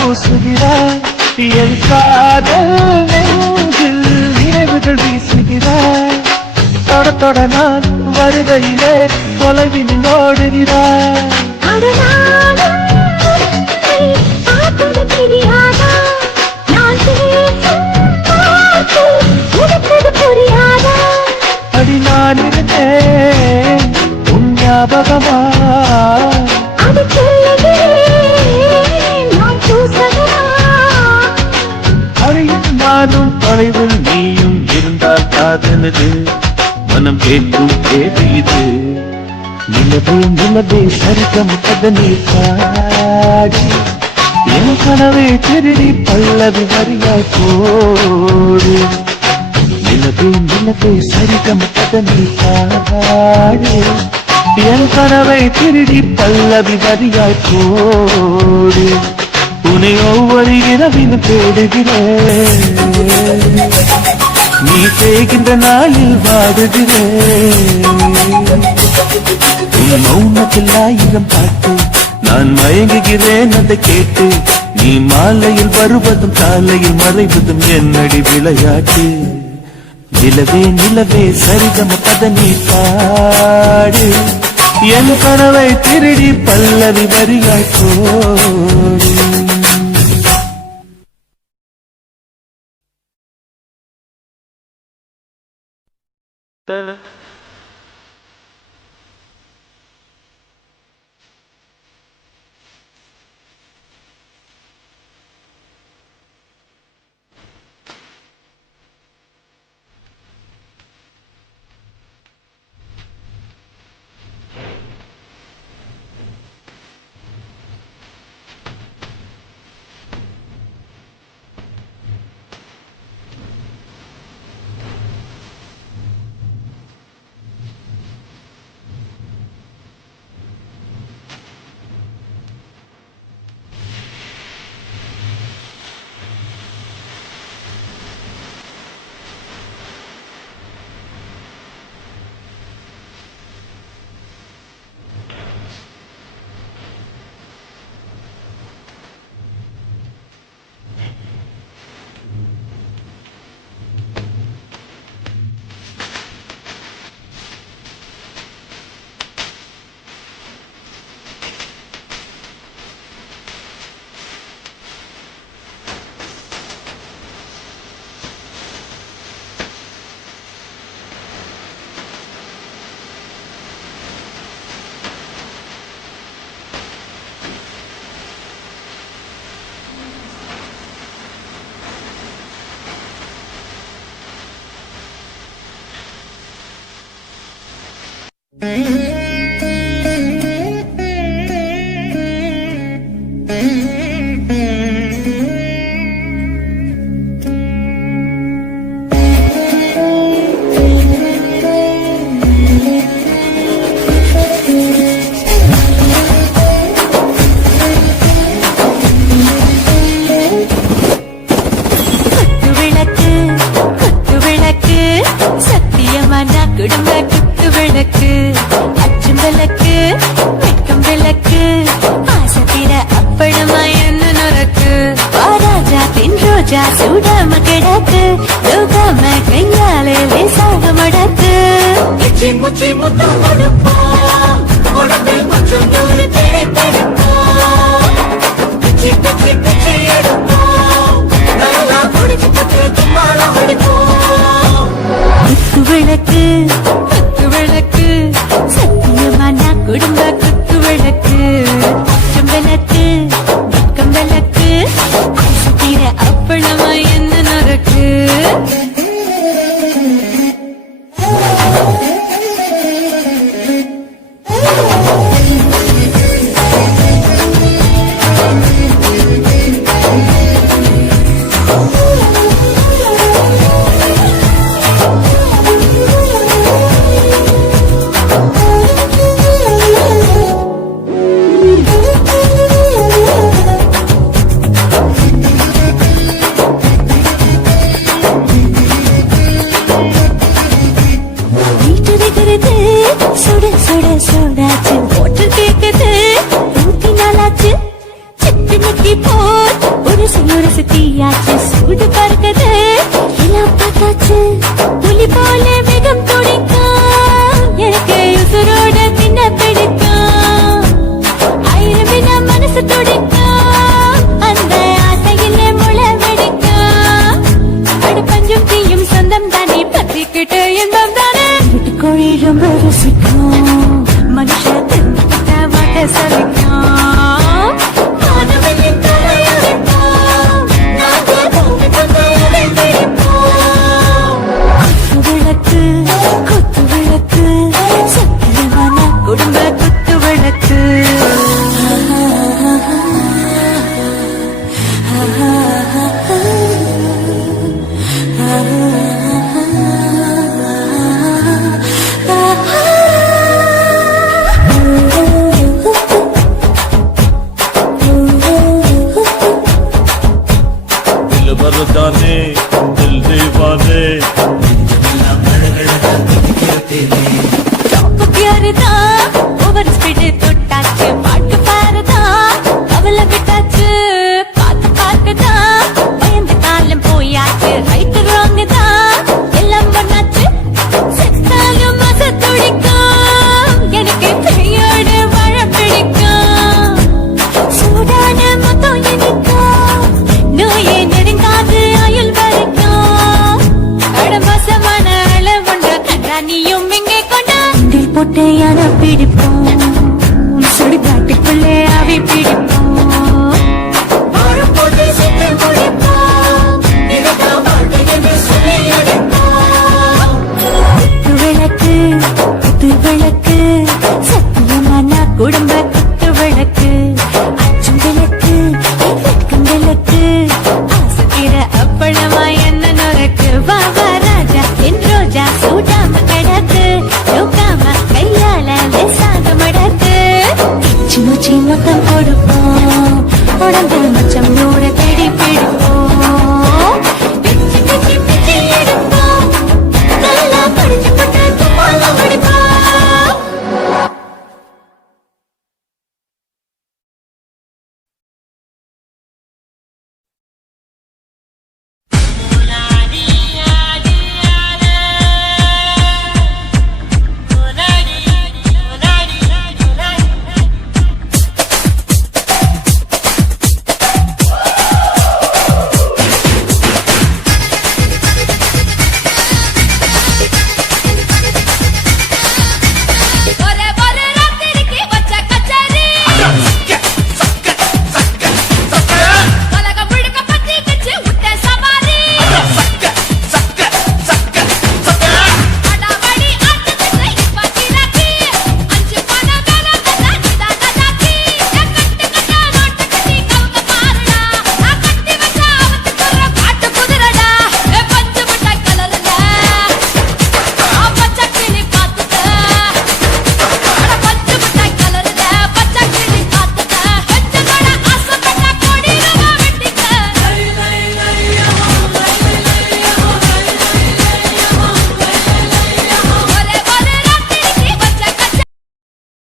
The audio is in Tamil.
பூசுகிறாய் என் காதல் நெஞ்சில் நினைவுகள் வீசுகிறாய் தொட தொட நான் வருகையிலே தொலைவினில் ஓடுகிறாய் அடி நான் இருந்தேன் உன் ஞாபகமா நானும் தொலைவில் நீயும் இருந்தால் காதலது மனம் கேட்கும் கேது இது நிலவே நிலவே சரிகம் கதனி பாடி என் கனவை திருடி பல்லவி வரியாய் போடு நிலவே நிலவே சரிகம் கதனி பாடி என் கனவை திருடி பல்லவி வரியாய் போடு உன்னை ஒவ்வொரு இரவிலும் தேடுகிறேன் நீ செய்கின்ற நாளில் வாடுகிறேன் உன் மௌனத்தில் 1000 பாட்டு நான் மயங்குகிறேன் அதை கேட்டு நீ மாலையில் வருவதும் காலையில் மறைவதும் என்னடி விளையாட்டு நிலவே நிலவே சரிகம பதனி பாடு என் கனவை திருடி பல்லவி வரியாய் போடு துளி போல வேகம் துடிக்கும் எனக்கு உசுரோட பின்ன பிடிக்கும் ஆயிரமின மனசு துடிக்கும் அந்த ஆசையிலே முளை வெடிக்கும் அடு பஞ்சும் தீயும் சொந்தம் தானே பத்திக்கிட்டு இன்பம் தானே வீட்டுக்கோழி ரொம்ப ருசிக்கும் மனுஷ திட்ட வாட்ட சலிக்கும் மானவனின் தலையெடுக்கும் நாங்கள் பூமி பந்தையடை பிடிப்போம் குத்து விளக்கு சத்தியமான குடும்ப குத்து விளக்கு दिल बरदाने दिल दीवाने டாப் கியர்தா ஓவர் ஸ்பீட் தொட்டாச்சு பாட்டு பாருதா அவளை விட்டாச்சு பார்த்து பார்க்கதா பயந்து காலம் போயாச்சு ரைட் ராங் தான் எல்லாம் பண்ணாச்சு செத்தாலும் மச துடிக்கும் எனக்கு பெரியோடு வாழ பிடிக்கும் சூடான மொத்தம் எனக்கும் நோயே நெடுங்காது ஆயுள் வரைக்கும் அடமோசமான அளவுண்ட கண்டா நீயும் இங்கே கொண்டா போட்டு அட பிடிப்போம்